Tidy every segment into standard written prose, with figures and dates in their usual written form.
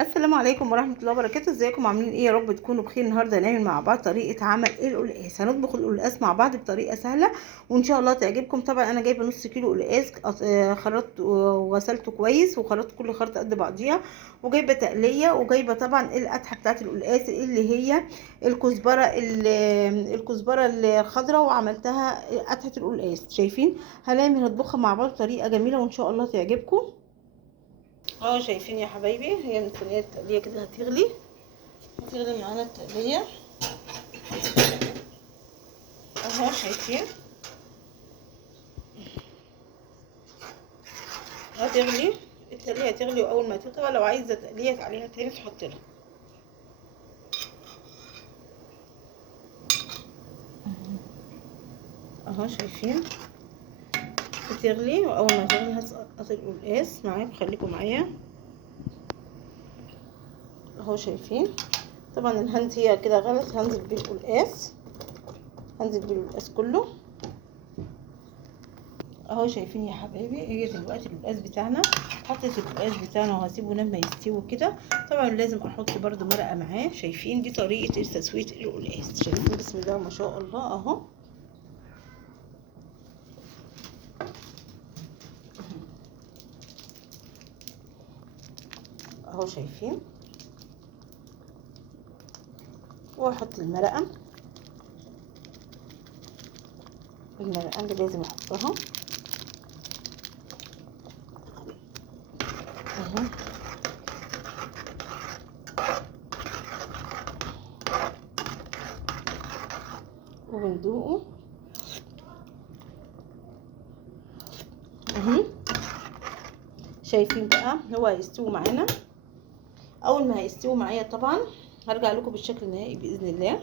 السلام عليكم ورحمة الله وبركاته. ازيكم عاملين ايه؟ يا رب تكونوا بخير. النهارده هنعمل مع بعض طريقة عمل القلقاس. هنطبخ القلقاس مع بعض بطريقة سهلة وان شاء الله تعجبكم. طبعا انا جايبه نص كيلو قلقاس، خرطت وغسلته كويس وخرطت كل خرطة قد بعضيها، وجايبه تقلية، وجايبه طبعا القدحة بتاعت القلقاس اللي هي الكزبرة الخضراء، وعملتها قدحة القلقاس. شايفين؟ هنطبخها مع بعض بطريقة جميلة وان شاء الله تعجبكم. شايفين يا حبايبي؟ هي مستنيه التقليه كده هتغلي معانا التقليه اهو. شايفين؟ هتغلي التقليه، هتغلي، واول ما تطلع لو عايزه تقليه عليها تاني تحط لها اهو. شايفين؟ بتغلي، واول ما تغلي هسقط القلقاس معايا. خليكم معايا اهو. شايفين؟ طبعا هي كده غلت، هنزل بالقلقاس كله اهو. شايفين يا حبايبي؟ هي دلوقتي القلقاس بتاعنا، حطيت القلقاس بتاعنا وهسيبه لما يستوي كده. طبعا لازم احط برده مرقه معاه. شايفين؟ دي طريقه تسويه القلقاس. شايفين؟ بسم الله ما شاء الله اهو. اهو شايفين؟ واحط المرقه اللي لازم احطها اهو. وبندوقه اهو. شايفين بقى؟ هو هيستوي معانا. اول ما هيستوي معايا طبعا هرجع لكم بالشكل النهائي باذن الله.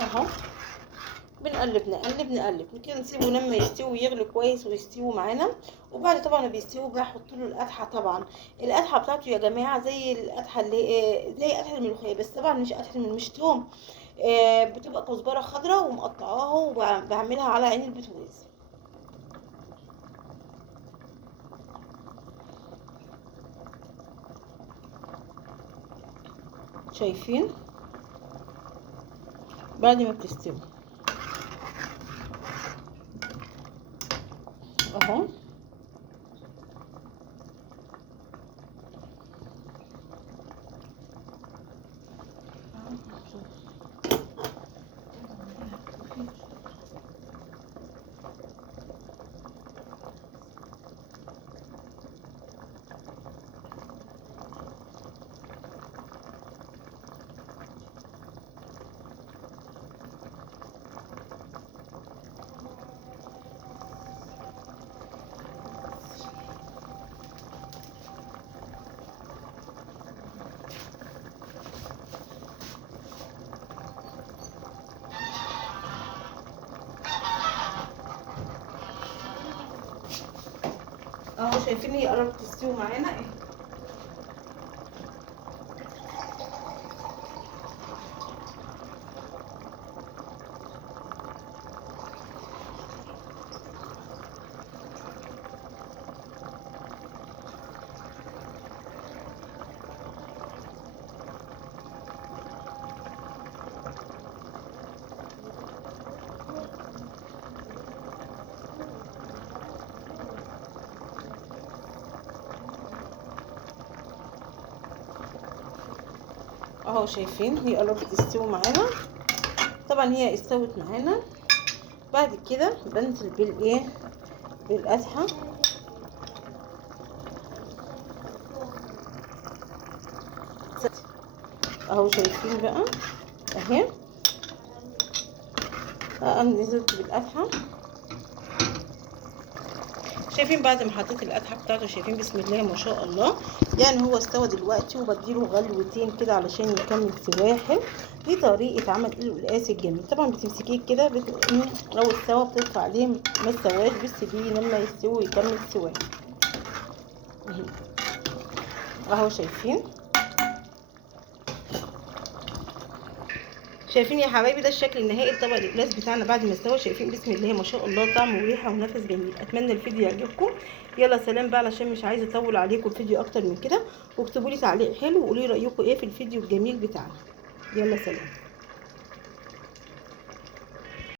اهو نقلب كده، نسيبه لما يستوي ويغلي كويس ويستوي معانا. وبعد طبعا ما بيستوي بحط له القدحه. طبعا القدحه بتاعته يا جماعه زي القدحه زي قدحه الملوخيه، بس طبعا مش قدحه مش توم. بتبقى كزبره خضراء ومقطعاها وبعملها على عين البوتاجاز. شايفين؟ بعد ما بتستوي اهو. اهو شايفين؟ هي قربت تستوي معانا. اهو شايفين؟ هي قربت تستوي معانا. طبعا هي استوت معانا. بعد كده بنزل بالقدحه اهو. شايفين بقى؟ اهي نزلت بالقدحه. شايفين؟ بعد ما حطيت القدحه بتاعته، شايفين؟ بسم الله ما شاء الله. يعني هو استوى دلوقتي، وبديله غلوتين كده علشان يكمل سواه حلو. دي طريقه عمل القلقاس الجميل. طبعا بتمسكيه كده لو استوى بتطفى عليه، ما استواش بتسيبيه لما يستوي ويكمل سواه اهو. شايفين؟ شايفين يا حبايبي ده الشكل النهائي لطبق القلاص بتاعنا بعد ما استوى. شايفين بسم الله ما شاء الله طعم وريحه ونفس جميل. اتمنى الفيديو يعجبكم. يلا سلام بقى علشان مش عايزه اطول عليكم الفيديو اكتر من كده. واكتبوا لي تعليق حلو وقولوا لي رايكم ايه في الفيديو الجميل بتاعنا. يلا سلام.